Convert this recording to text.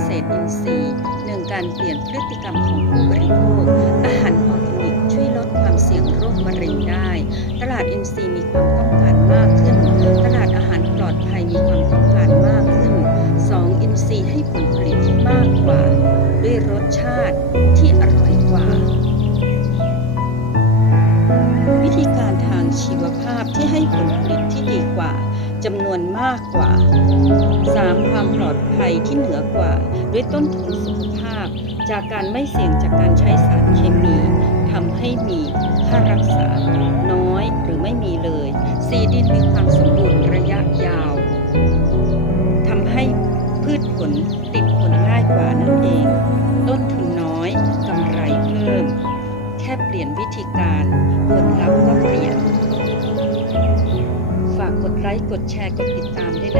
เกษตรอินทรีย์หนึ่งการเปลี่ยนพฤติกรรมของผู้บริโภค อาหารออร์แกนิกช่วยลดความเสี่ยงโรคมะเร็งได้ ตลาดอินทรีย์มีความต้องการมากขึ้น ตลาดอาหารปลอดภัยมีความต้องการมากขึ้น 2. อินทรีย์ให้ผลผลิตที่มากกว่า ด้วยรสชาติที่อร่อยกว่า วิธีการทางชีวภาพที่ให้ผลผลิตที่ดีกว่าจำนวนมากกว่า ความปลอดภัยที่เหนือกว่า ด้วยต้นทุนสุขภาพ จากการไม่เสี่ยงจากการใช้สารเคมีทำให้มีค่ารักษาน้อยหรือไม่มีเลย 4. ดินมีความสมบูรณ์ระยะยาวทำให้พืชผลติดผลง่ายกว่านั่นเอง ต้นทุนน้อยกำไรเพิ่ม แค่เปลี่ยนวิธีการผลลัพธ์ก็เปลี่ยน ฝากกดไลค์กดแชร์กดติดตามด้วยนะ